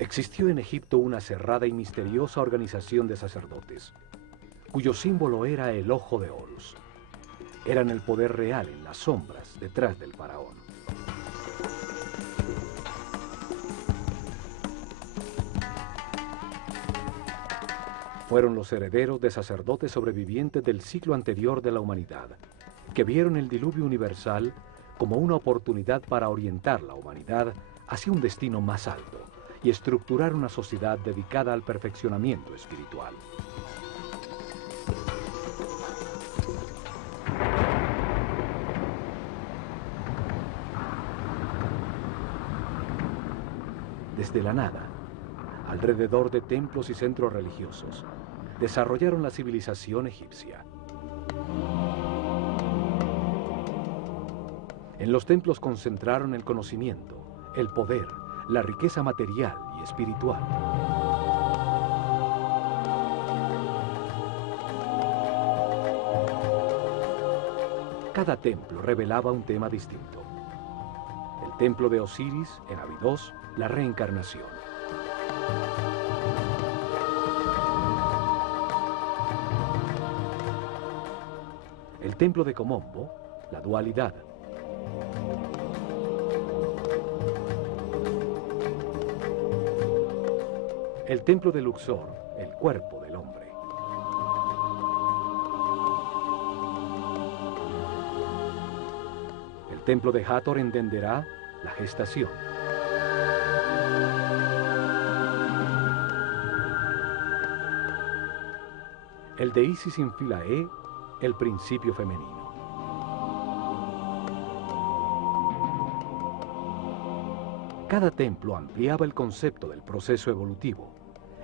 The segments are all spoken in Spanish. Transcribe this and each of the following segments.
Existió en Egipto una cerrada y misteriosa organización de sacerdotes, cuyo símbolo era el ojo de Horus. Eran el poder real en las sombras detrás del faraón. Fueron los herederos de sacerdotes sobrevivientes del siglo anterior de la humanidad, que vieron el diluvio universal como una oportunidad para orientar la humanidad hacia un destino más alto y estructurar una sociedad dedicada al perfeccionamiento espiritual. Desde la nada, alrededor de templos y centros religiosos, desarrollaron la civilización egipcia. En los templos concentraron el conocimiento, el poder, la riqueza material y espiritual. Cada templo revelaba un tema distinto. El templo de Osiris, en Abidos, la reencarnación. El templo de Komombo, la dualidad. El templo de Luxor, el cuerpo del hombre. El templo de Hathor en Denderah, la gestación. El de Isis en Philae, el principio femenino. Cada templo ampliaba el concepto del proceso evolutivo.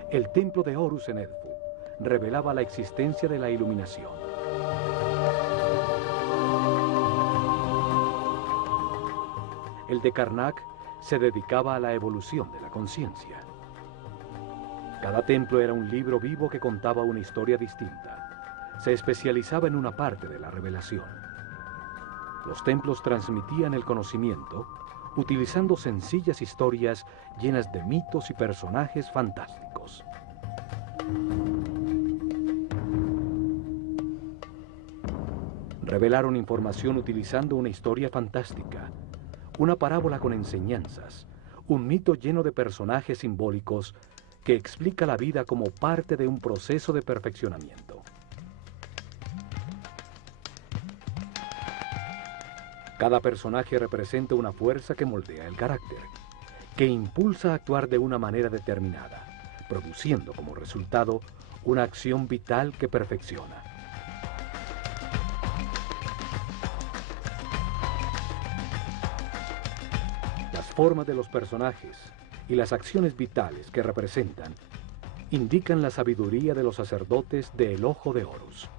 El templo de Horus en Edfu revelaba la existencia de la iluminación. El de Karnak se dedicaba a la evolución de la conciencia. Cada templo era un libro vivo que contaba una historia distinta. Se especializaba en una parte de la revelación. Los templos transmitían el conocimiento utilizando sencillas historias llenas de mitos y personajes fantásticos. Revelaron información utilizando una historia fantástica, una parábola con enseñanzas, un mito lleno de personajes simbólicos que explica la vida como parte de un proceso de perfeccionamiento. Cada personaje representa una fuerza que moldea el carácter, que impulsa a actuar de una manera determinada, produciendo como resultado una acción vital que perfecciona. Las formas de los personajes y las acciones vitales que representan indican la sabiduría de los sacerdotes del Ojo de Horus.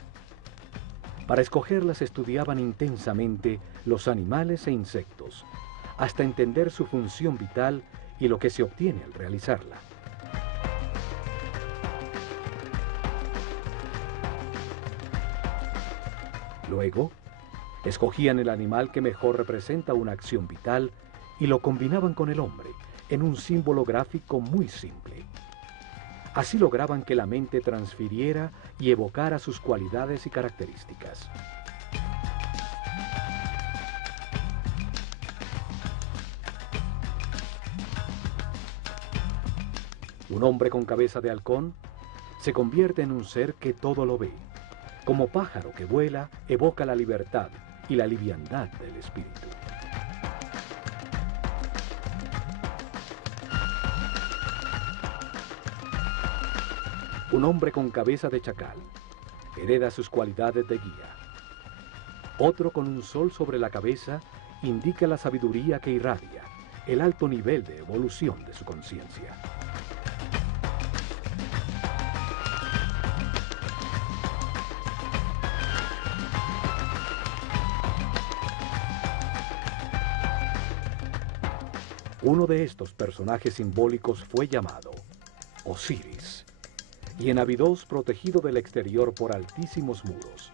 Para escogerlas estudiaban intensamente los animales e insectos, hasta entender su función vital y lo que se obtiene al realizarla. Luego, escogían el animal que mejor representa una acción vital y lo combinaban con el hombre en un símbolo gráfico muy simple. Así lograban que la mente transfiriera y evocara sus cualidades y características. Un hombre con cabeza de halcón se convierte en un ser que todo lo ve. Como pájaro que vuela, evoca la libertad y la liviandad del espíritu. Un hombre con cabeza de chacal hereda sus cualidades de guía. Otro con un sol sobre la cabeza indica la sabiduría que irradia, el alto nivel de evolución de su conciencia. Uno de estos personajes simbólicos fue llamado Osiris. Y en Abidos, protegido del exterior por altísimos muros,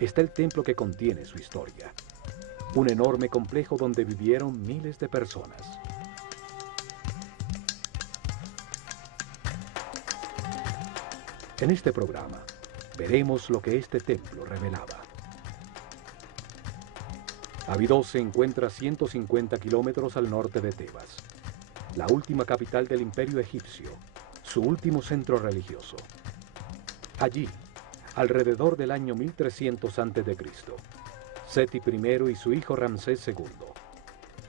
está el templo que contiene su historia. Un enorme complejo donde vivieron miles de personas. En este programa, veremos lo que este templo revelaba. Abidos se encuentra a 150 kilómetros al norte de Tebas, la última capital del Imperio egipcio, su último centro religioso. Allí, alrededor del año 1300 a.C., Seti I y su hijo Ramsés II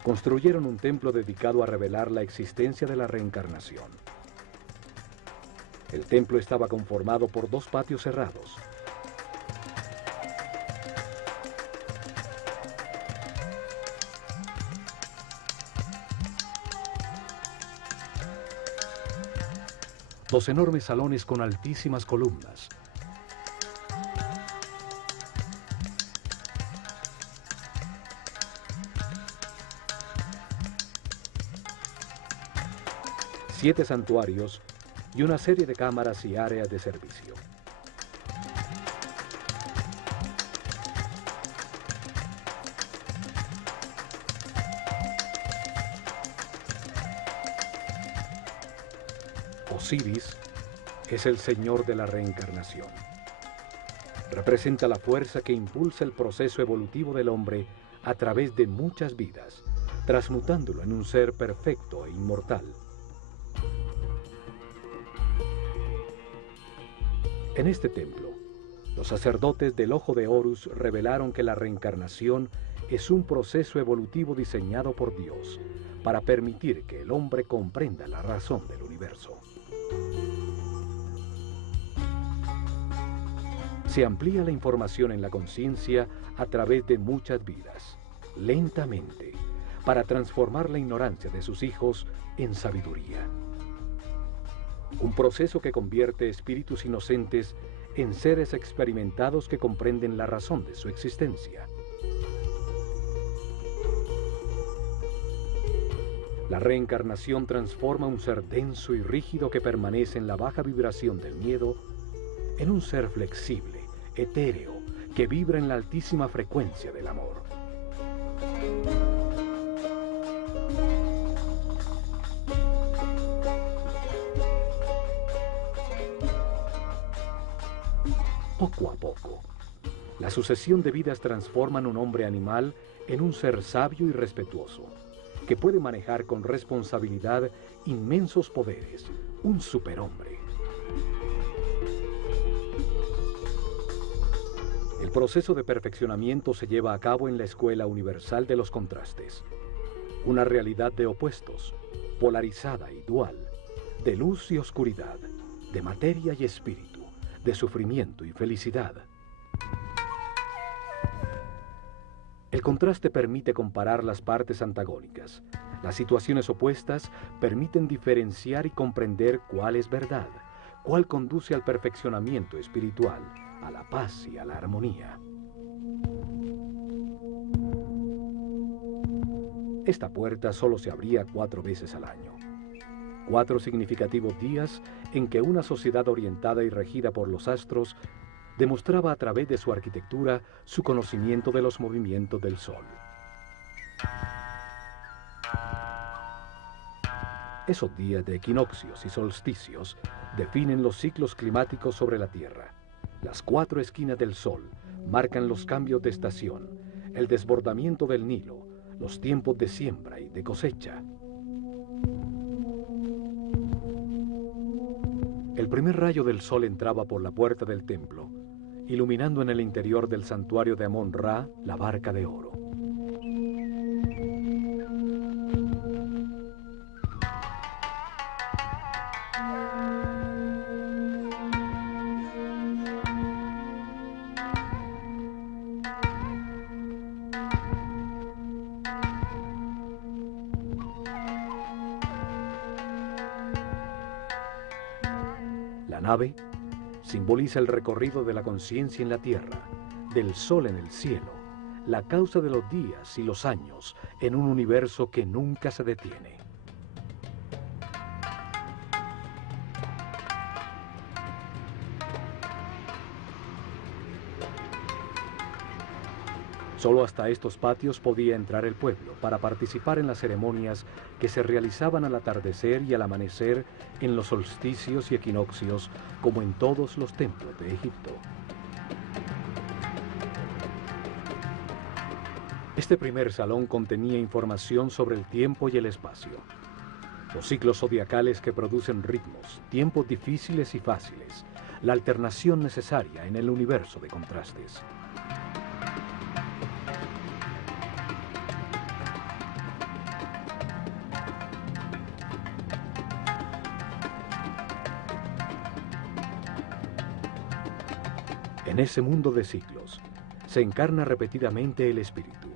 construyeron un templo dedicado a revelar la existencia de la reencarnación. El templo estaba conformado por dos patios cerrados. Dos enormes salones con altísimas columnas. Siete santuarios y una serie de cámaras y áreas de servicio. Osiris es el señor de la reencarnación. Representa la fuerza que impulsa el proceso evolutivo del hombre a través de muchas vidas, transmutándolo en un ser perfecto e inmortal. En este templo, los sacerdotes del Ojo de Horus revelaron que la reencarnación es un proceso evolutivo diseñado por Dios para permitir que el hombre comprenda la razón del universo. Se amplía la información en la conciencia a través de muchas vidas, lentamente, para transformar la ignorancia de sus hijos en sabiduría. Un proceso que convierte espíritus inocentes en seres experimentados que comprenden la razón de su existencia. La reencarnación transforma un ser denso y rígido que permanece en la baja vibración del miedo en un ser flexible, etéreo, que vibra en la altísima frecuencia del amor. Poco a poco, la sucesión de vidas transforman un hombre animal en un ser sabio y respetuoso, que puede manejar con responsabilidad inmensos poderes, un superhombre. El proceso de perfeccionamiento se lleva a cabo en la Escuela Universal de los Contrastes, una realidad de opuestos, polarizada y dual, de luz y oscuridad, de materia y espíritu, de sufrimiento y felicidad. El contraste permite comparar las partes antagónicas. Las situaciones opuestas permiten diferenciar y comprender cuál es verdad, cuál conduce al perfeccionamiento espiritual, a la paz y a la armonía. Esta puerta solo se abría 4 veces al año. 4 significativos días en que una sociedad orientada y regida por los astros demostraba a través de su arquitectura su conocimiento de los movimientos del Sol. Esos días de equinoccios y solsticios definen los ciclos climáticos sobre la Tierra. Las 4 esquinas del Sol marcan los cambios de estación, el desbordamiento del Nilo, los tiempos de siembra y de cosecha. El primer rayo del sol entraba por la puerta del templo, iluminando en el interior del santuario de Amón-Ra la barca de oro. La nave simboliza el recorrido de la conciencia en la tierra, del sol en el cielo, la causa de los días y los años en un universo que nunca se detiene. Solo hasta estos patios podía entrar el pueblo para participar en las ceremonias que se realizaban al atardecer y al amanecer en los solsticios y equinoccios, como en todos los templos de Egipto. Este primer salón contenía información sobre el tiempo y el espacio, los ciclos zodiacales que producen ritmos, tiempos difíciles y fáciles, la alternación necesaria en el universo de contrastes. En ese mundo de ciclos, se encarna repetidamente el espíritu,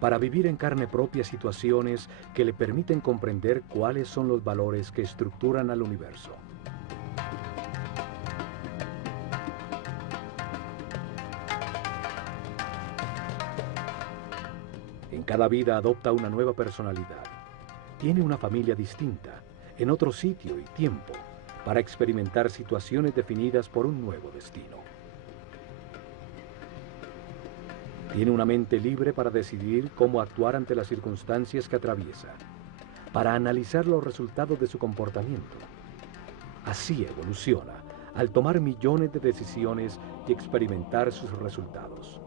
para vivir en carne propia situaciones que le permiten comprender cuáles son los valores que estructuran al universo. En cada vida adopta una nueva personalidad. Tiene una familia distinta, en otro sitio y tiempo, para experimentar situaciones definidas por un nuevo destino. Tiene una mente libre para decidir cómo actuar ante las circunstancias que atraviesa, para analizar los resultados de su comportamiento. Así evoluciona, al tomar millones de decisiones y experimentar sus resultados.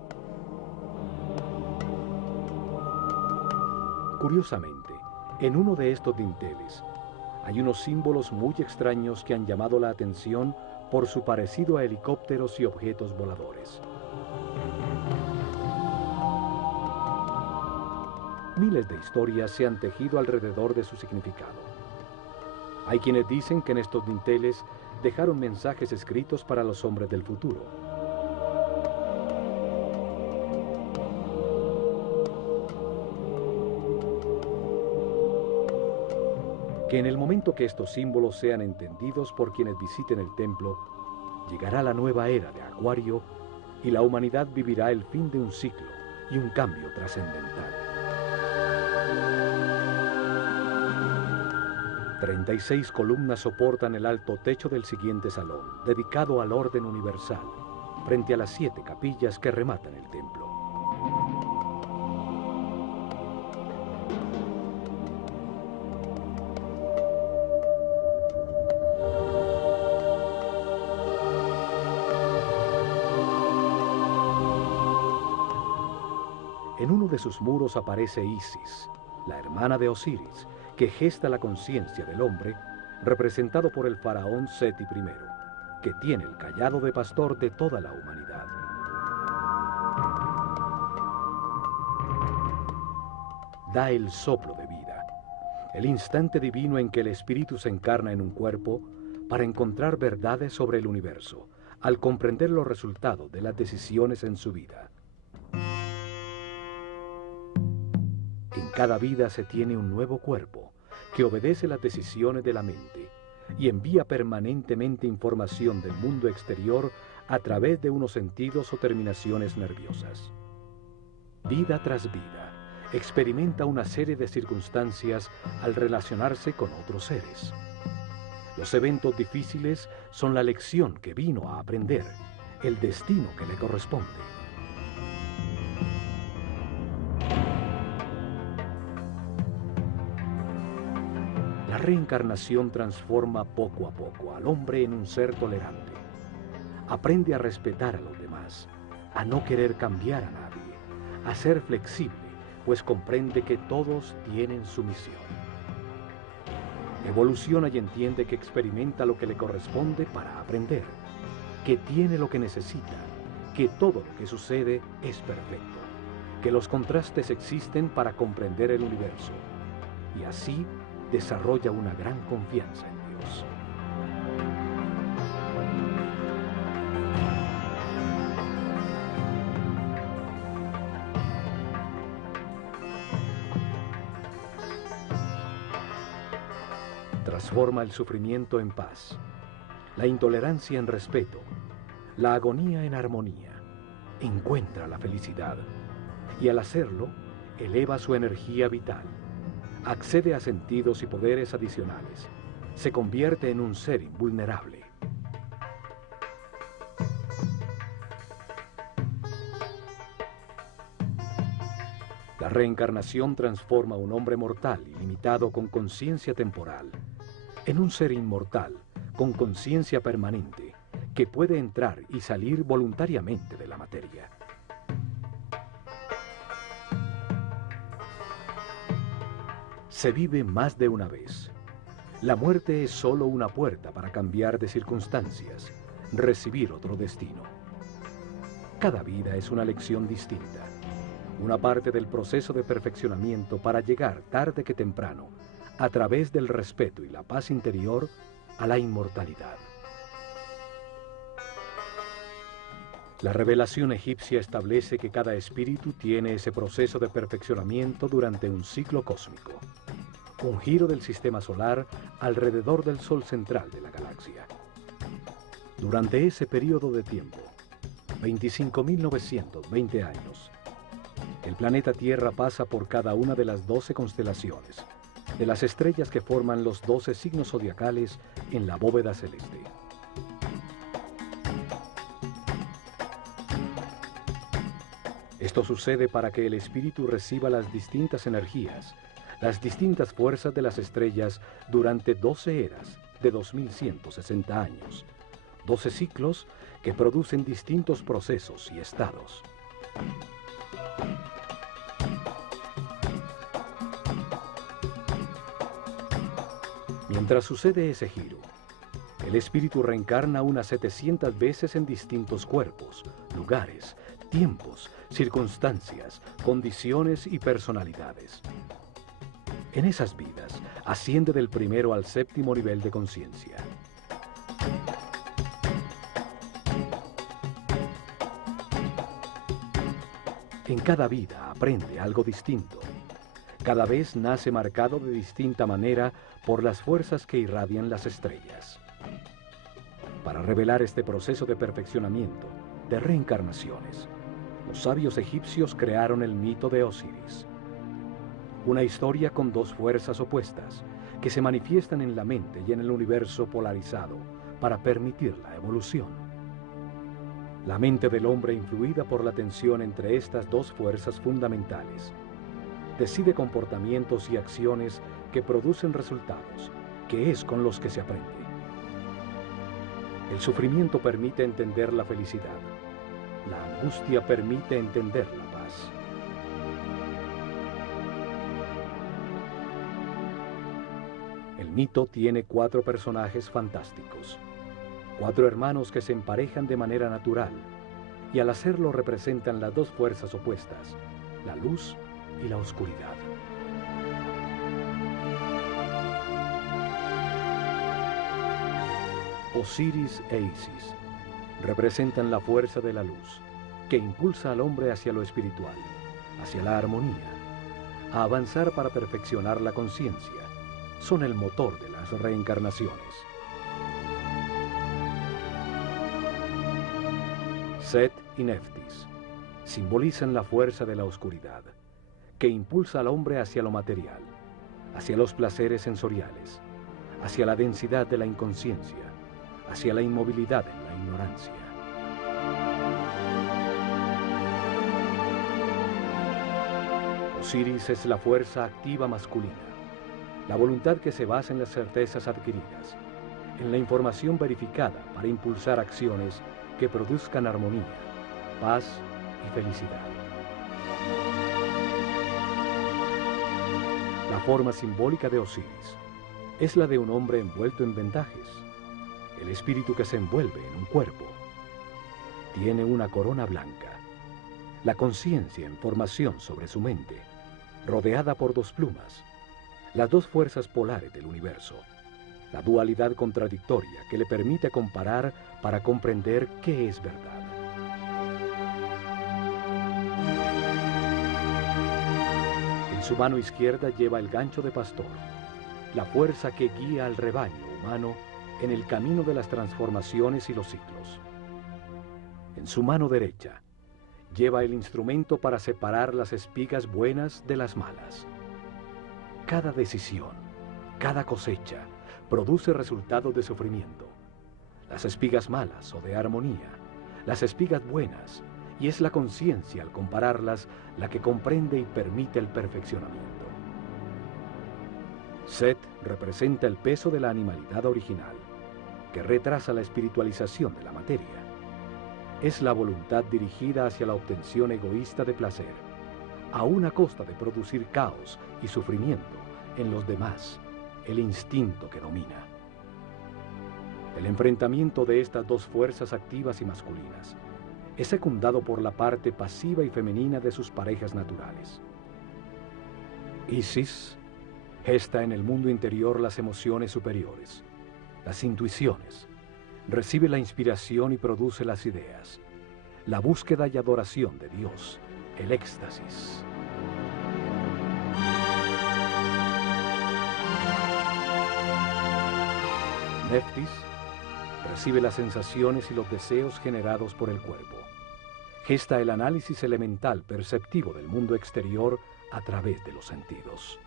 Curiosamente, en uno de estos dinteles, hay unos símbolos muy extraños que han llamado la atención por su parecido a helicópteros y objetos voladores. Miles de historias se han tejido alrededor de su significado. Hay quienes dicen que en estos dinteles dejaron mensajes escritos para los hombres del futuro. Que en el momento que estos símbolos sean entendidos por quienes visiten el templo, llegará la nueva era de Acuario y la humanidad vivirá el fin de un ciclo y un cambio trascendental. 36 columnas soportan el alto techo del siguiente salón, dedicado al orden universal, frente a las 7 capillas que rematan el templo. En uno de sus muros aparece Isis, la hermana de Osiris, que gesta la conciencia del hombre, representado por el faraón Seti I, que tiene el cayado de pastor de toda la humanidad. Da el soplo de vida, el instante divino en que el espíritu se encarna en un cuerpo para encontrar verdades sobre el universo, al comprender los resultados de las decisiones en su vida. En cada vida se tiene un nuevo cuerpo que obedece las decisiones de la mente y envía permanentemente información del mundo exterior a través de unos sentidos o terminaciones nerviosas. Vida tras vida, experimenta una serie de circunstancias al relacionarse con otros seres. Los eventos difíciles son la lección que vino a aprender, el destino que le corresponde. La reencarnación transforma poco a poco al hombre en un ser tolerante. Aprende a respetar a los demás, a no querer cambiar a nadie, a ser flexible, pues comprende que todos tienen su misión. Evoluciona y entiende que experimenta lo que le corresponde para aprender, que tiene lo que necesita, que todo lo que sucede es perfecto, que los contrastes existen para comprender el universo, y así desarrolla una gran confianza en Dios. Transforma el sufrimiento en paz, la intolerancia en respeto, la agonía en armonía. Encuentra la felicidad y al hacerlo, eleva su energía vital. Accede a sentidos y poderes adicionales. Se convierte en un ser invulnerable. La reencarnación transforma a un hombre mortal y limitado con conciencia temporal en un ser inmortal con conciencia permanente que puede entrar y salir voluntariamente de la materia. Se vive más de una vez. La muerte es solo una puerta para cambiar de circunstancias, recibir otro destino. Cada vida es una lección distinta, una parte del proceso de perfeccionamiento para llegar tarde que temprano, a través del respeto y la paz interior, a la inmortalidad. La revelación egipcia establece que cada espíritu tiene ese proceso de perfeccionamiento durante un ciclo cósmico, un giro del sistema solar alrededor del Sol central de la galaxia. Durante ese periodo de tiempo, 25.920 años, el planeta Tierra pasa por cada una de las 12 constelaciones, de las estrellas que forman los 12 signos zodiacales en la bóveda celeste. Esto sucede para que el espíritu reciba las distintas energías, las distintas fuerzas de las estrellas durante 12 eras de 2160 años, 12 ciclos que producen distintos procesos y estados. Mientras sucede ese giro, el espíritu reencarna unas 700 veces en distintos cuerpos, lugares, tiempos, circunstancias, condiciones y personalidades. En esas vidas, asciende del primero al séptimo nivel de conciencia. En cada vida aprende algo distinto. Cada vez nace marcado de distinta manera por las fuerzas que irradian las estrellas. Para revelar este proceso de perfeccionamiento, de reencarnaciones, los sabios egipcios crearon el mito de Osiris. Una historia con dos fuerzas opuestas que se manifiestan en la mente y en el universo polarizado para permitir la evolución. La mente del hombre, influida por la tensión entre estas dos fuerzas fundamentales, decide comportamientos y acciones que producen resultados, que es con los que se aprende. El sufrimiento permite entender la felicidad. La angustia permite entender la paz. El mito tiene 4 personajes fantásticos, 4 hermanos que se emparejan de manera natural, y al hacerlo representan las dos fuerzas opuestas, la luz y la oscuridad. Osiris e Isis representan la fuerza de la luz, que impulsa al hombre hacia lo espiritual, hacia la armonía, a avanzar para perfeccionar la conciencia. Son el motor de las reencarnaciones. Set y Neftis simbolizan la fuerza de la oscuridad, que impulsa al hombre hacia lo material, hacia los placeres sensoriales, hacia la densidad de la inconsciencia, hacia la inmovilidad en la ignorancia. Osiris es la fuerza activa masculina, la voluntad que se basa en las certezas adquiridas, en la información verificada para impulsar acciones que produzcan armonía, paz y felicidad. La forma simbólica de Osiris es la de un hombre envuelto en vendajes, el espíritu que se envuelve en un cuerpo. Tiene una corona blanca, la conciencia en formación sobre su mente, rodeada por 2 plumas, las 2 fuerzas polares del universo, la dualidad contradictoria que le permite comparar para comprender qué es verdad. En su mano izquierda lleva el gancho de pastor, la fuerza que guía al rebaño humano en el camino de las transformaciones y los ciclos. En su mano derecha lleva el instrumento para separar las espigas buenas de las malas. Cada decisión, cada cosecha, produce resultados de sufrimiento. Las espigas malas o de armonía, las espigas buenas y es la conciencia, al compararlas, la que comprende y permite el perfeccionamiento. Set representa el peso de la animalidad original, que retrasa la espiritualización de la materia. Es la voluntad dirigida hacia la obtención egoísta de placer, a una costa de producir caos y sufrimiento en los demás, el instinto que domina. El enfrentamiento de estas dos fuerzas activas y masculinas es secundado por la parte pasiva y femenina de sus parejas naturales. Isis gesta en el mundo interior las emociones superiores, las intuiciones, recibe la inspiración y produce las ideas, la búsqueda y adoración de Dios, el éxtasis. Neftis recibe las sensaciones y los deseos generados por el cuerpo. Gesta el análisis elemental perceptivo del mundo exterior a través de los sentidos.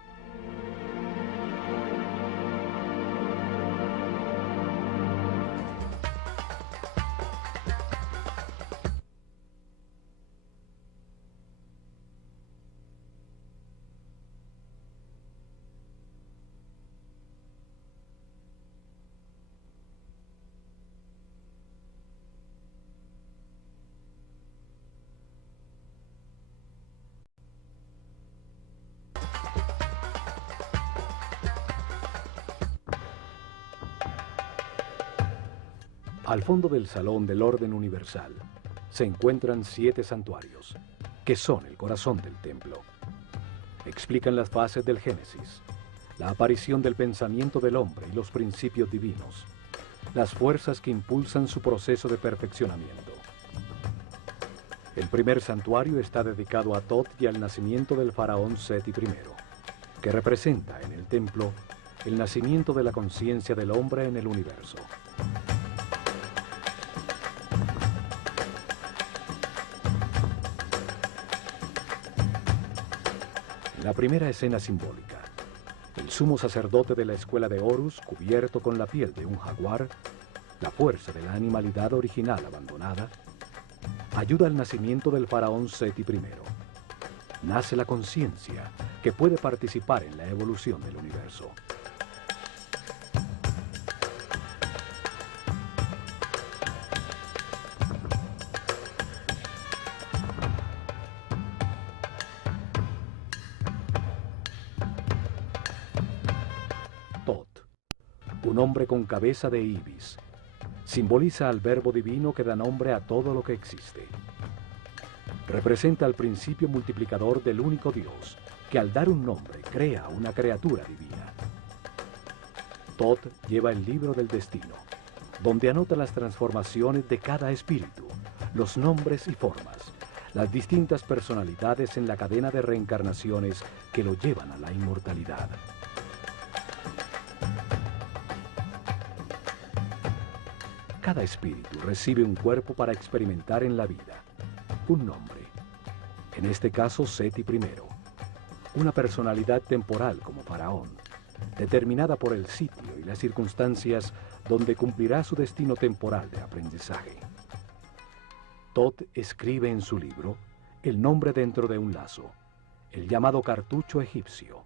Al fondo del salón del orden universal se encuentran 7 santuarios, que son el corazón del templo. Explican las fases del Génesis, la aparición del pensamiento del hombre y los principios divinos, las fuerzas que impulsan su proceso de perfeccionamiento. El primer santuario está dedicado a Thoth y al nacimiento del faraón Seti I, que representa en el templo el nacimiento de la conciencia del hombre en el universo. La primera escena simbólica, el sumo sacerdote de la escuela de Horus, cubierto con la piel de un jaguar, la fuerza de la animalidad original abandonada, ayuda al nacimiento del faraón Seti I. Nace la conciencia que puede participar en la evolución del universo. Un hombre con cabeza de ibis, simboliza al verbo divino que da nombre a todo lo que existe. Representa al principio multiplicador del único Dios, que al dar un nombre crea una criatura divina. Thoth lleva el libro del destino, donde anota las transformaciones de cada espíritu, los nombres y formas, las distintas personalidades en la cadena de reencarnaciones que lo llevan a la inmortalidad. Cada espíritu recibe un cuerpo para experimentar en la vida, un nombre, en este caso Seti I, una personalidad temporal como faraón, determinada por el sitio y las circunstancias donde cumplirá su destino temporal de aprendizaje. Thoth escribe en su libro el nombre dentro de un lazo, el llamado cartucho egipcio.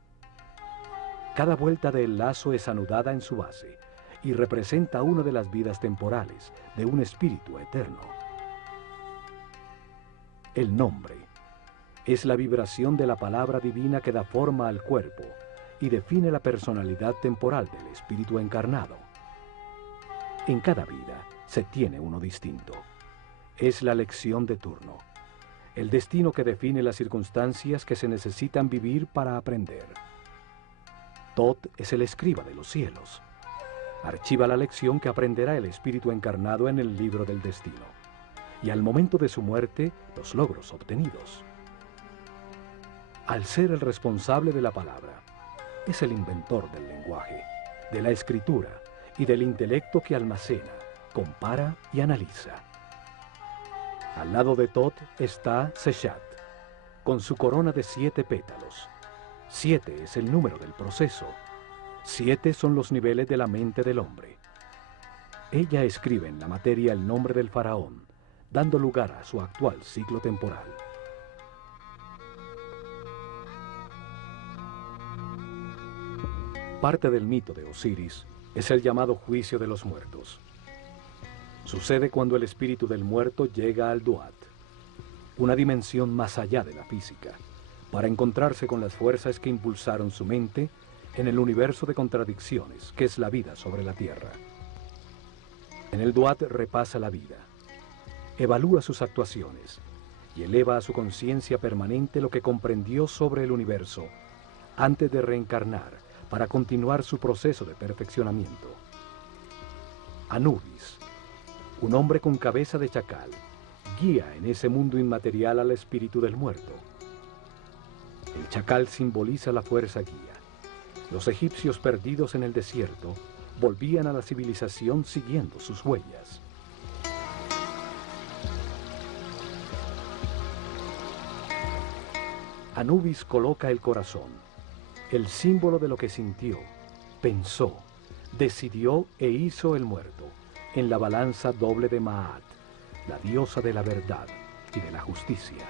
Cada vuelta del lazo es anudada en su base y representa una de las vidas temporales de un espíritu eterno. El nombre es la vibración de la palabra divina que da forma al cuerpo y define la personalidad temporal del espíritu encarnado. En cada vida se tiene uno distinto. Es la lección de turno, el destino que define las circunstancias que se necesitan vivir para aprender. Thoth es el escriba de los cielos. Archiva la lección que aprenderá el espíritu encarnado en el libro del destino, y al momento de su muerte, los logros obtenidos. Al ser el responsable de la palabra, es el inventor del lenguaje, de la escritura y del intelecto que almacena, compara y analiza. Al lado de Thoth está Seshat, con su corona de 7 pétalos. 7 es el número del proceso. 7 son los niveles de la mente del hombre. Ella escribe en la materia el nombre del faraón, dando lugar a su actual ciclo temporal. Parte del mito de Osiris es el llamado juicio de los muertos. Sucede cuando el espíritu del muerto llega al Duat, una dimensión más allá de la física, para encontrarse con las fuerzas que impulsaron su mente en el universo de contradicciones que es la vida sobre la Tierra. En el Duat repasa la vida, evalúa sus actuaciones y eleva a su conciencia permanente lo que comprendió sobre el universo antes de reencarnar para continuar su proceso de perfeccionamiento. Anubis, un hombre con cabeza de chacal, guía en ese mundo inmaterial al espíritu del muerto. El chacal simboliza la fuerza guía. Los egipcios perdidos en el desierto volvían a la civilización siguiendo sus huellas. Anubis coloca el corazón, el símbolo de lo que sintió, pensó, decidió e hizo el muerto, en la balanza doble de Maat, la diosa de la verdad y de la justicia.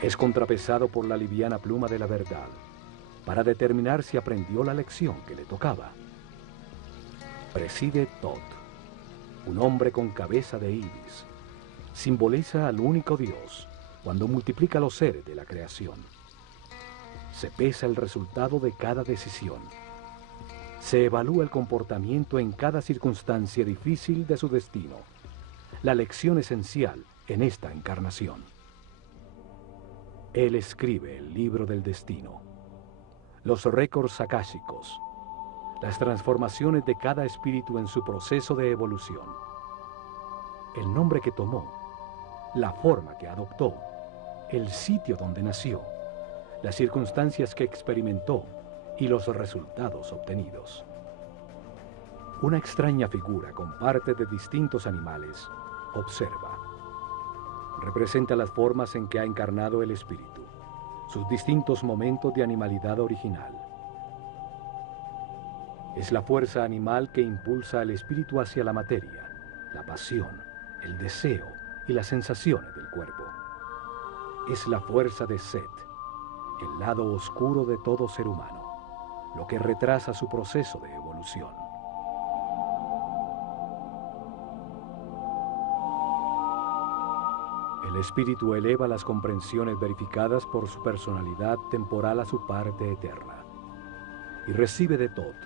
Es contrapesado por la liviana pluma de la verdad, para determinar si aprendió la lección que le tocaba. Preside Tot, un hombre con cabeza de ibis. Simboliza al único Dios cuando multiplica los seres de la creación. Se pesa el resultado de cada decisión. Se evalúa el comportamiento en cada circunstancia difícil de su destino, la lección esencial en esta encarnación. Él escribe el libro del destino, los récords akáshicos, las transformaciones de cada espíritu en su proceso de evolución, el nombre que tomó, la forma que adoptó, el sitio donde nació, las circunstancias que experimentó y los resultados obtenidos. Una extraña figura con partes de distintos animales observa. Representa las formas en que ha encarnado el espíritu, sus distintos momentos de animalidad original. Es la fuerza animal que impulsa al espíritu hacia la materia, la pasión, el deseo y las sensaciones del cuerpo. Es la fuerza de Set, el lado oscuro de todo ser humano, lo que retrasa su proceso de evolución. El espíritu eleva las comprensiones verificadas por su personalidad temporal a su parte eterna y recibe de Tot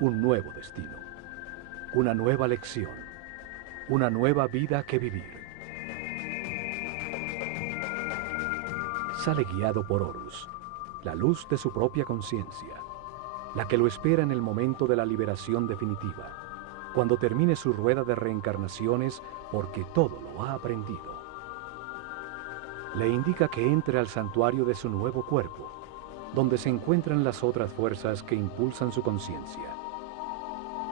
un nuevo destino, una nueva lección, una nueva vida que vivir. Sale guiado por Horus, la luz de su propia conciencia, la que lo espera en el momento de la liberación definitiva, cuando termine su rueda de reencarnaciones porque todo lo ha aprendido. Le indica que entre al santuario de su nuevo cuerpo, donde se encuentran las otras fuerzas que impulsan su conciencia.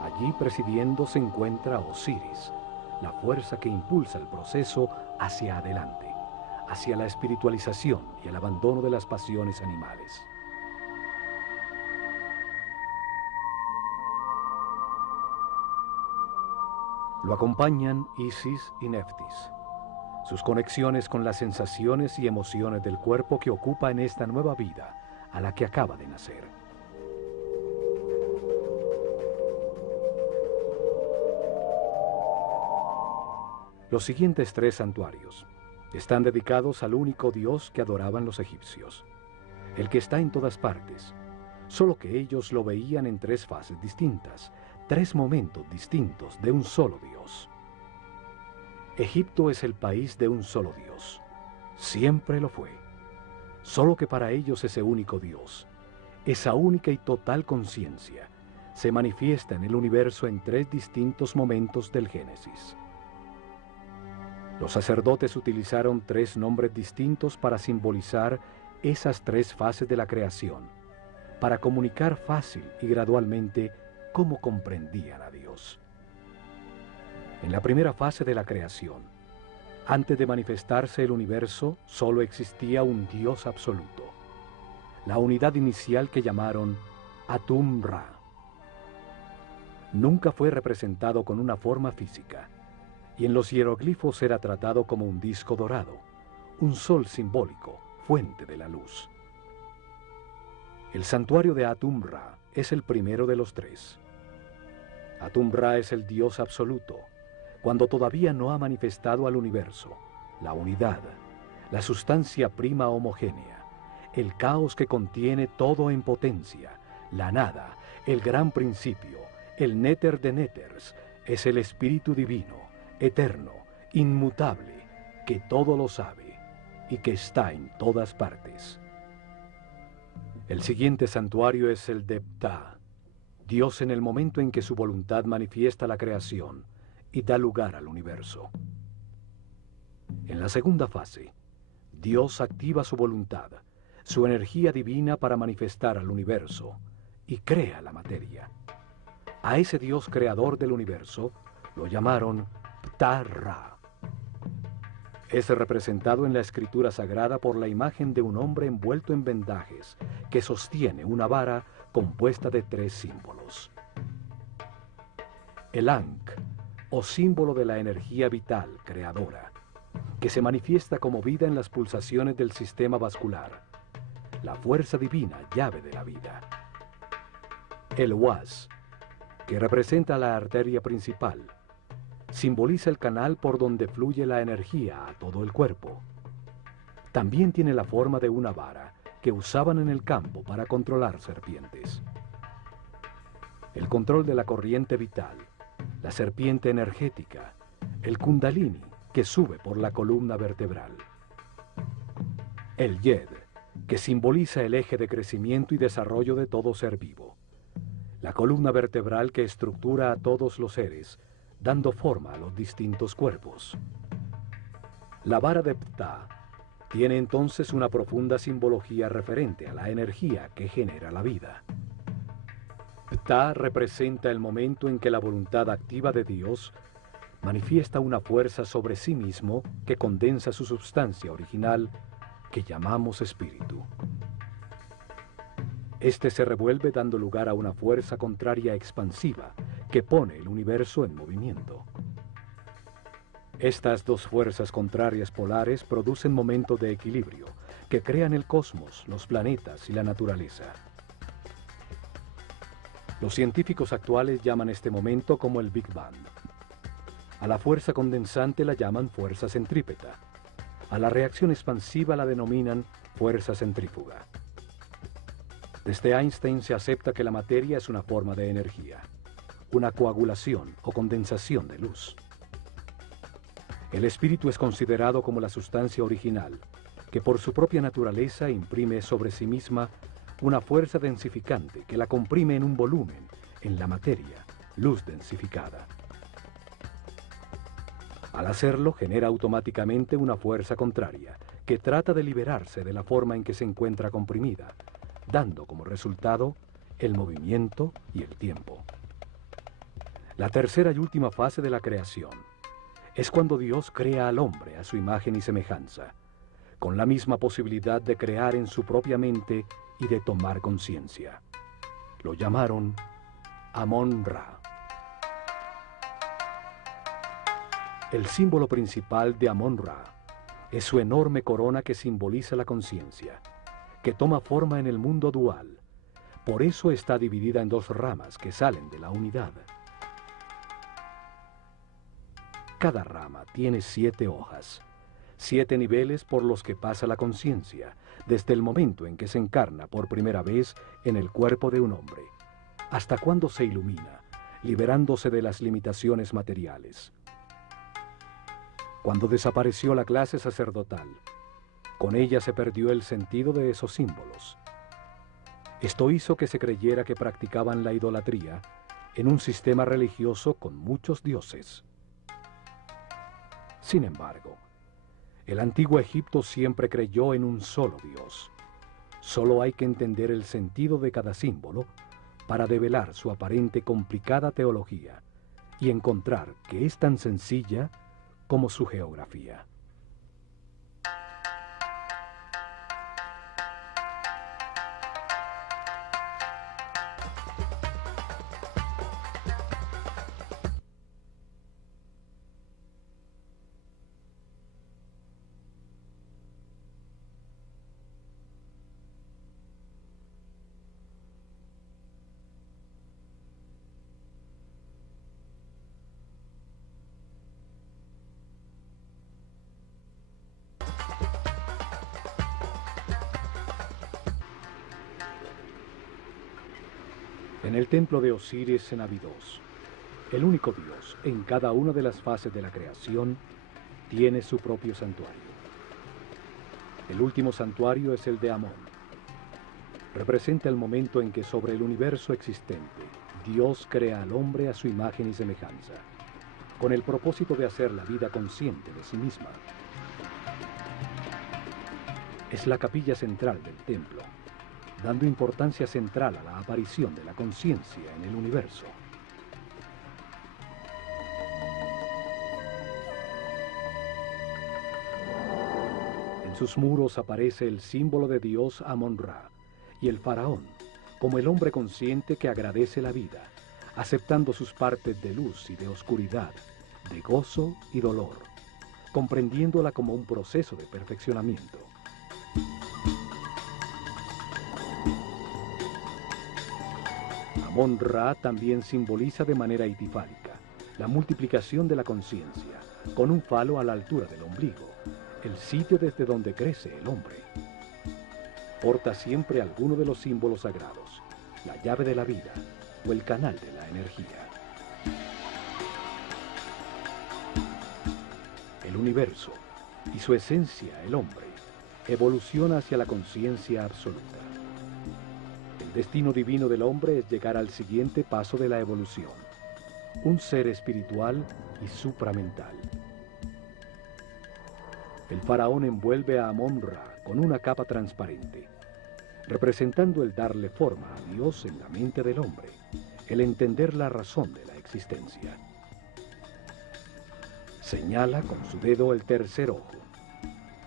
Allí presidiendo se encuentra Osiris, la fuerza que impulsa el proceso hacia adelante, hacia la espiritualización y el abandono de las pasiones animales. Lo acompañan Isis y Neftis, sus conexiones con las sensaciones y emociones del cuerpo que ocupa en esta nueva vida a la que acaba de nacer. Los siguientes 3 santuarios están dedicados al único Dios que adoraban los egipcios, el que está en todas partes, solo que ellos lo veían en 3 fases distintas, 3 momentos distintos de un solo Dios. Egipto es el país de un solo Dios. Siempre lo fue. Solo que para ellos ese único Dios, esa única y total conciencia, se manifiesta en el universo en 3 distintos momentos del Génesis. Los sacerdotes utilizaron 3 nombres distintos para simbolizar esas 3 fases de la creación, para comunicar fácil y gradualmente cómo comprendían a Dios. En la primera fase de la creación, antes de manifestarse el universo, solo existía un Dios absoluto, la unidad inicial que llamaron Atum-Ra. Nunca fue representado con una forma física. y en los hieroglifos era tratado como un disco dorado, un sol simbólico, fuente de la luz. El santuario de Atum-Ra es el primero de los tres. Atum-Ra es el Dios absoluto, cuando todavía no ha manifestado al universo, la unidad, la sustancia prima homogénea, el caos que contiene todo en potencia, la nada, el gran principio, el néter de néters, es el Espíritu Divino, eterno, inmutable, que todo lo sabe y que está en todas partes. El siguiente santuario es el de Ptah, Dios en el momento en que su voluntad manifiesta la creación y da lugar al universo. En la segunda fase, Dios activa su voluntad, su energía divina para manifestar al universo y crea la materia. A ese Dios creador del universo lo llamaron Ptah-Ra. Es representado en la escritura sagrada por la imagen de un hombre envuelto en vendajes que sostiene una vara compuesta de tres símbolos. El Ankh, o símbolo de la energía vital creadora, que se manifiesta como vida en las pulsaciones del sistema vascular, la fuerza divina, llave de la vida. El Was, que representa la arteria principal, simboliza el canal por donde fluye la energía a todo el cuerpo. También tiene la forma de una vara que usaban en el campo para controlar serpientes. El control de la corriente vital, la serpiente energética, el kundalini que sube por la columna vertebral. El Yed, que simboliza el eje de crecimiento y desarrollo de todo ser vivo. La columna vertebral que estructura a todos los seres, dando forma a los distintos cuerpos. La vara de Ptah tiene entonces una profunda simbología referente a la energía que genera la vida. Ptah representa el momento en que la voluntad activa de Dios manifiesta una fuerza sobre sí mismo que condensa su substancia original, que llamamos espíritu. Este se revuelve dando lugar a una fuerza contraria expansiva que pone el universo en movimiento. Estas dos fuerzas contrarias polares producen momentos de equilibrio que crean el cosmos, los planetas y la naturaleza. Los científicos actuales llaman este momento como el Big Bang. A la fuerza condensante la llaman fuerza centrípeta. A la reacción expansiva la denominan fuerza centrífuga. Desde Einstein se acepta que la materia es una forma de energía, una coagulación o condensación de luz. El espíritu es considerado como la sustancia original, que por su propia naturaleza imprime sobre sí misma una fuerza densificante que la comprime en un volumen, en la materia, luz densificada. Al hacerlo, genera automáticamente una fuerza contraria, que trata de liberarse de la forma en que se encuentra comprimida, dando como resultado el movimiento y el tiempo. La tercera y última fase de la creación es cuando Dios crea al hombre a su imagen y semejanza, con la misma posibilidad de crear en su propia mente y de tomar conciencia. Lo llamaron Amon-Ra. El símbolo principal de Amon-Ra es su enorme corona que simboliza la conciencia, que toma forma en el mundo dual. Por eso está dividida en dos ramas que salen de la unidad. Cada rama tiene 7 hojas, 7 niveles por los que pasa la conciencia, desde el momento en que se encarna por primera vez en el cuerpo de un hombre, hasta cuando se ilumina, liberándose de las limitaciones materiales. Cuando desapareció la clase sacerdotal, con ella se perdió el sentido de esos símbolos. Esto hizo que se creyera que practicaban la idolatría en un sistema religioso con muchos dioses. Sin embargo, el antiguo Egipto siempre creyó en un solo Dios. Solo hay que entender el sentido de cada símbolo para develar su aparente complicada teología y encontrar que es tan sencilla como su geografía. En el templo de Osiris en Abidos, el único dios en cada una de las fases de la creación tiene su propio santuario. El último santuario es el de Amón. Representa el momento en que sobre el universo existente, Dios crea al hombre a su imagen y semejanza, con el propósito de hacer la vida consciente de sí misma. Es la capilla central del templo, dando importancia central a la aparición de la conciencia en el universo. En sus muros aparece el símbolo de Dios Amón-Ra y el faraón, como el hombre consciente que agradece la vida, aceptando sus partes de luz y de oscuridad, de gozo y dolor, comprendiéndola como un proceso de perfeccionamiento. Amón-Ra también simboliza de manera itifálica la multiplicación de la conciencia, con un falo a la altura del ombligo, el sitio desde donde crece el hombre. Porta siempre alguno de los símbolos sagrados, la llave de la vida o el canal de la energía. El universo y su esencia, el hombre, evoluciona hacia la conciencia absoluta. El destino divino del hombre es llegar al siguiente paso de la evolución, un ser espiritual y supramental. El faraón envuelve a Amón-Ra con una capa transparente, representando el darle forma a Dios en la mente del hombre, el entender la razón de la existencia. Señala con su dedo el tercer ojo,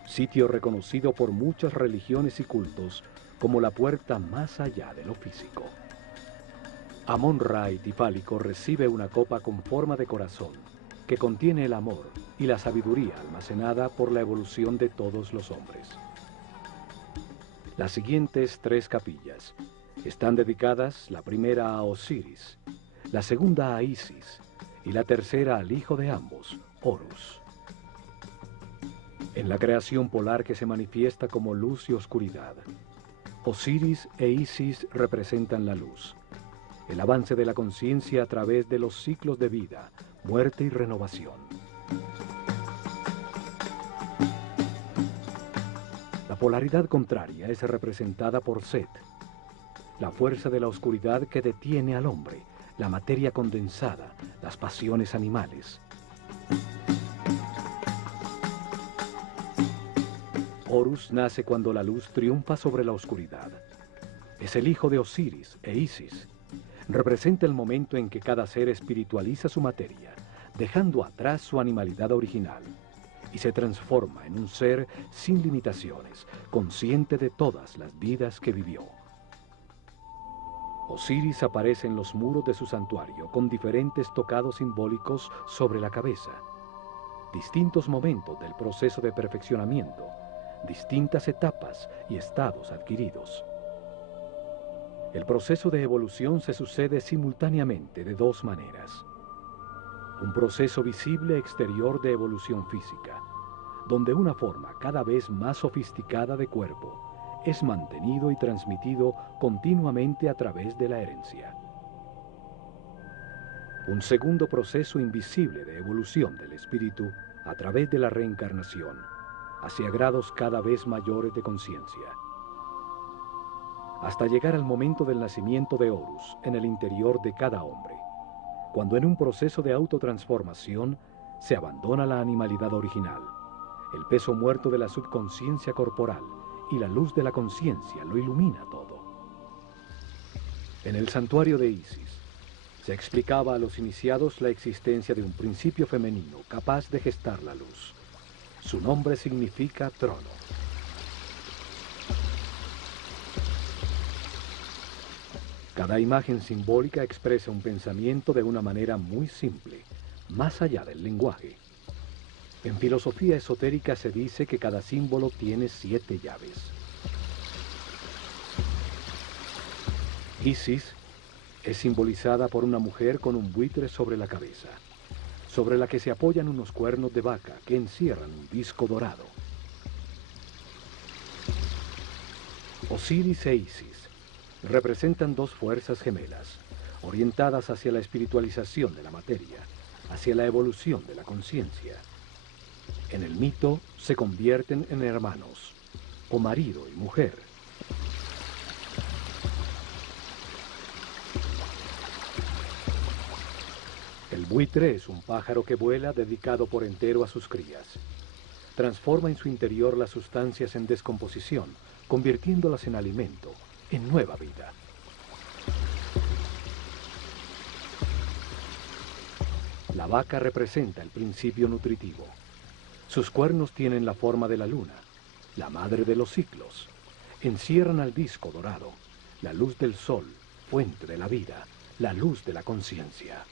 sitio reconocido por muchas religiones y cultos como la puerta más allá de lo físico. Amón-Ra itifálico recibe una copa con forma de corazón que contiene el amor y la sabiduría almacenada por la evolución de todos los hombres. Las siguientes 3 capillas están dedicadas, la primera a Osiris, la segunda a Isis y la tercera al hijo de ambos, Horus. En la creación polar que se manifiesta como luz y oscuridad, Osiris e Isis representan la luz, el avance de la conciencia a través de los ciclos de vida, muerte y renovación. La polaridad contraria es representada por Set, la fuerza de la oscuridad que detiene al hombre, la materia condensada, las pasiones animales. Horus nace cuando la luz triunfa sobre la oscuridad. Es el hijo de Osiris e Isis. Representa el momento en que cada ser espiritualiza su materia, dejando atrás su animalidad original, y se transforma en un ser sin limitaciones, consciente de todas las vidas que vivió. Osiris aparece en los muros de su santuario con diferentes tocados simbólicos sobre la cabeza, distintos momentos del proceso de perfeccionamiento, distintas etapas y estados adquiridos. El proceso de evolución se sucede simultáneamente de 2 maneras. Un proceso visible exterior de evolución física, donde una forma cada vez más sofisticada de cuerpo es mantenido y transmitido continuamente a través de la herencia. Un segundo proceso invisible de evolución del espíritu a través de la reencarnación, hacia grados cada vez mayores de conciencia, hasta llegar al momento del nacimiento de Horus en el interior de cada hombre, cuando en un proceso de autotransformación se abandona la animalidad original, el peso muerto de la subconsciencia corporal y la luz de la conciencia lo ilumina todo. En el santuario de Isis se explicaba a los iniciados la existencia de un principio femenino capaz de gestar la luz. Su nombre significa trono. Cada imagen simbólica expresa un pensamiento de una manera muy simple, más allá del lenguaje. En filosofía esotérica se dice que cada símbolo tiene 7 llaves. Isis es simbolizada por una mujer con un buitre sobre la cabeza, sobre la que se apoyan unos cuernos de vaca que encierran un disco dorado. Osiris e Isis representan 2 fuerzas gemelas, orientadas hacia la espiritualización de la materia, hacia la evolución de la conciencia. En el mito se convierten en hermanos, o marido y mujer. El buitre es un pájaro que vuela dedicado por entero a sus crías. Transforma en su interior las sustancias en descomposición, convirtiéndolas en alimento, en nueva vida. La vaca representa el principio nutritivo. Sus cuernos tienen la forma de la luna, la madre de los ciclos. Encierran al disco dorado, la luz del sol, fuente de la vida, la luz de la conciencia.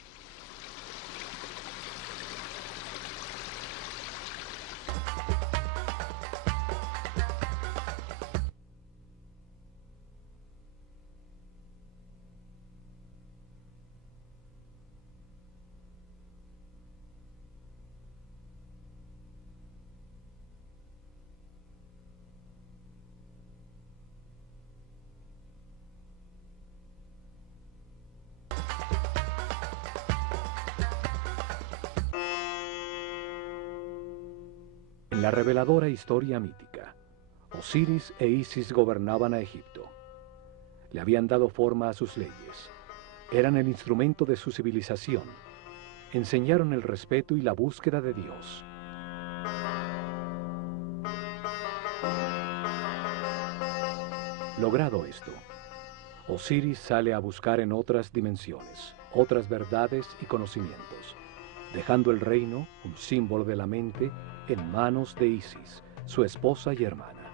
En la reveladora historia mítica, Osiris e Isis gobernaban a Egipto. Le habían dado forma a sus leyes. Eran el instrumento de su civilización. Enseñaron el respeto y la búsqueda de Dios. Logrado esto, Osiris sale a buscar en otras dimensiones, otras verdades y conocimientos, dejando el reino, un símbolo de la mente, en manos de Isis, su esposa y hermana.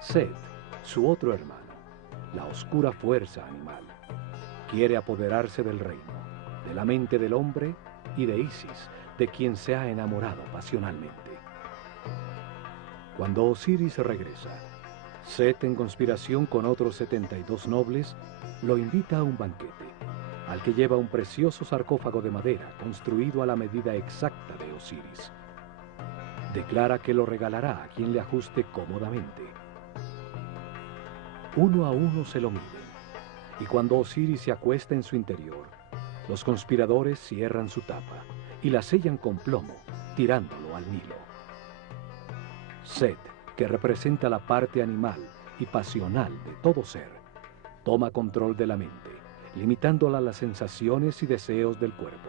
Set, su otro hermano, la oscura fuerza animal, quiere apoderarse del reino, de la mente del hombre y de Isis, de quien se ha enamorado pasionalmente. Cuando Osiris regresa, Set, en conspiración con otros 72 nobles, lo invita a un banquete, al que lleva un precioso sarcófago de madera construido a la medida exacta de Osiris. Declara que lo regalará a quien le ajuste cómodamente. Uno a uno se lo miden, y cuando Osiris se acuesta en su interior, los conspiradores cierran su tapa y la sellan con plomo, tirándolo al Nilo. Set, que representa la parte animal y pasional de todo ser, toma control de la mente, limitándola a las sensaciones y deseos del cuerpo.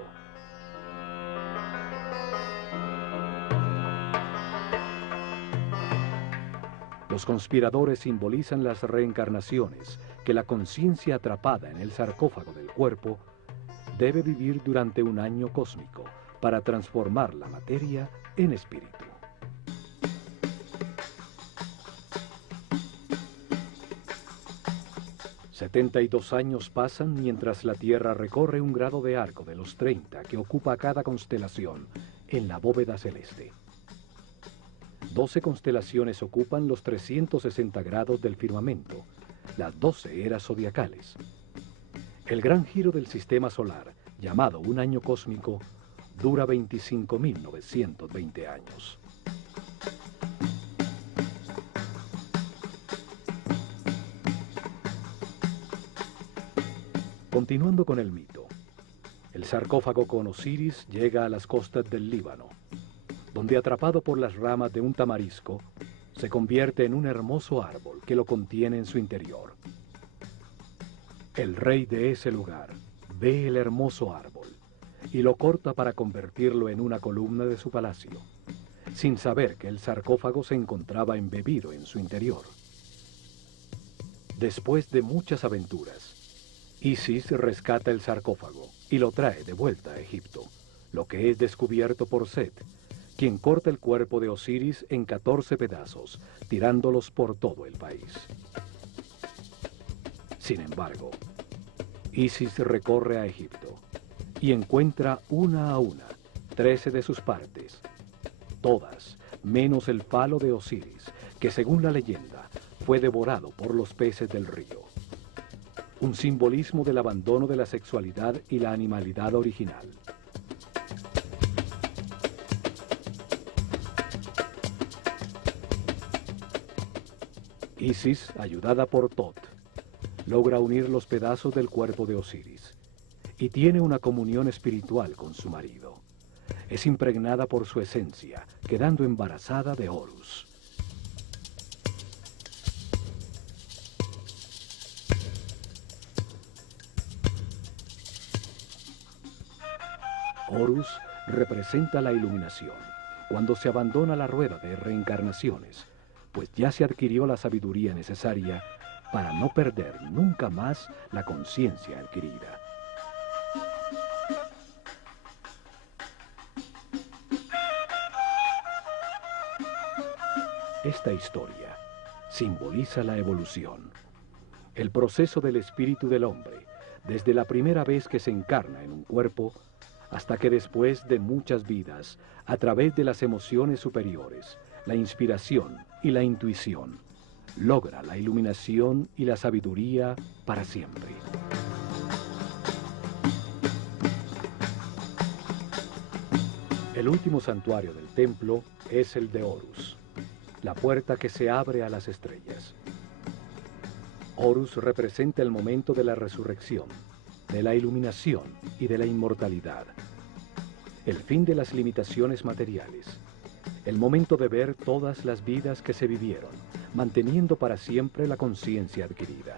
Los conspiradores simbolizan las reencarnaciones que la conciencia atrapada en el sarcófago del cuerpo debe vivir durante un año cósmico para transformar la materia en espíritu. $72 años pasan mientras la Tierra recorre un grado de arco de los 30 que ocupa cada constelación en la bóveda celeste. 12 constelaciones ocupan los 360 grados del firmamento, las 12 eras zodiacales. El gran giro del sistema solar, llamado un año cósmico, dura 25.920 años. Continuando con el mito, el sarcófago con Osiris llega a las costas del Líbano, donde, atrapado por las ramas de un tamarisco, se convierte en un hermoso árbol que lo contiene en su interior. El rey de ese lugar ve el hermoso árbol y lo corta para convertirlo en una columna de su palacio, sin saber que el sarcófago se encontraba embebido en su interior. Después de muchas aventuras, Isis rescata el sarcófago y lo trae de vuelta a Egipto, lo que es descubierto por Set, quien corta el cuerpo de Osiris en 14 pedazos, tirándolos por todo el país. Sin embargo, Isis recorre a Egipto y encuentra una a una 13 de sus partes, todas menos el falo de Osiris, que según la leyenda fue devorado por los peces del río. Un simbolismo del abandono de la sexualidad y la animalidad original. Isis, ayudada por Tot, logra unir los pedazos del cuerpo de Osiris y tiene una comunión espiritual con su marido. Es impregnada por su esencia, quedando embarazada de Horus. Horus representa la iluminación, cuando se abandona la rueda de reencarnaciones, pues ya se adquirió la sabiduría necesaria para no perder nunca más la conciencia adquirida. Esta historia simboliza la evolución, el proceso del espíritu del hombre, desde la primera vez que se encarna en un cuerpo, hasta que después de muchas vidas, a través de las emociones superiores, la inspiración y la intuición, logra la iluminación y la sabiduría para siempre. El último santuario del templo es el de Horus, la puerta que se abre a las estrellas. Horus representa el momento de la resurrección, de la iluminación y de la inmortalidad. El fin de las limitaciones materiales. El momento de ver todas las vidas que se vivieron, manteniendo para siempre la conciencia adquirida.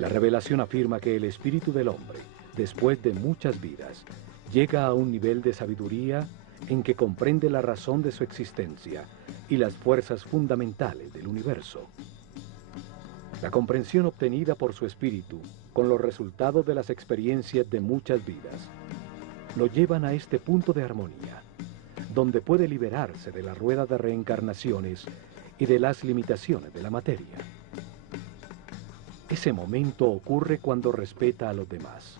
La revelación afirma que el espíritu del hombre, después de muchas vidas, llega a un nivel de sabiduría en que comprende la razón de su existencia y las fuerzas fundamentales del universo. La comprensión obtenida por su espíritu, con los resultados de las experiencias de muchas vidas, lo llevan a este punto de armonía, donde puede liberarse de la rueda de reencarnaciones y de las limitaciones de la materia. Ese momento ocurre cuando respeta a los demás.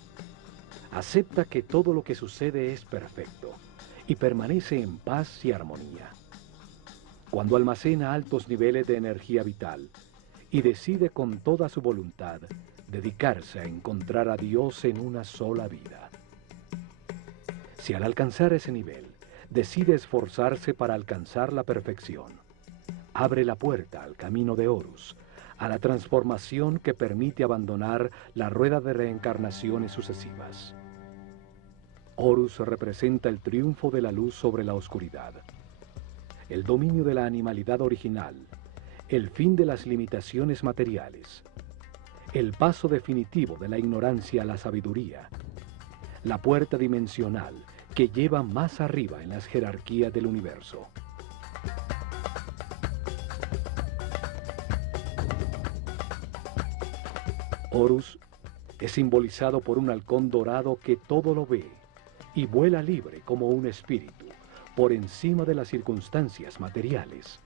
Acepta que todo lo que sucede es perfecto y permanece en paz y armonía. Cuando almacena altos niveles de energía vital y decide con toda su voluntad dedicarse a encontrar a Dios en una sola vida. Si al alcanzar ese nivel decide esforzarse para alcanzar la perfección, abre la puerta al camino de Horus, a la transformación que permite abandonar la rueda de reencarnaciones sucesivas. Horus representa el triunfo de la luz sobre la oscuridad, el dominio de la animalidad original, el fin de las limitaciones materiales, el paso definitivo de la ignorancia a la sabiduría, la puerta dimensional que lleva más arriba en las jerarquías del universo. Horus es simbolizado por un halcón dorado que todo lo ve y vuela libre como un espíritu, por encima de las circunstancias materiales.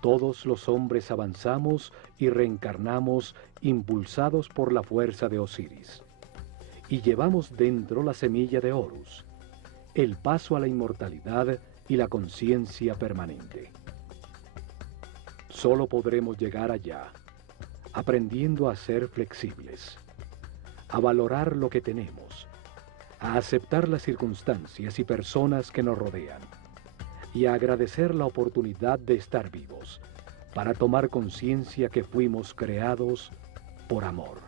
Todos los hombres avanzamos y reencarnamos impulsados por la fuerza de Osiris, y llevamos dentro la semilla de Horus, el paso a la inmortalidad y la conciencia permanente. Solo podremos llegar allá, aprendiendo a ser flexibles, a valorar lo que tenemos, a aceptar las circunstancias y personas que nos rodean, y a agradecer la oportunidad de estar vivos, para tomar conciencia que fuimos creados por amor.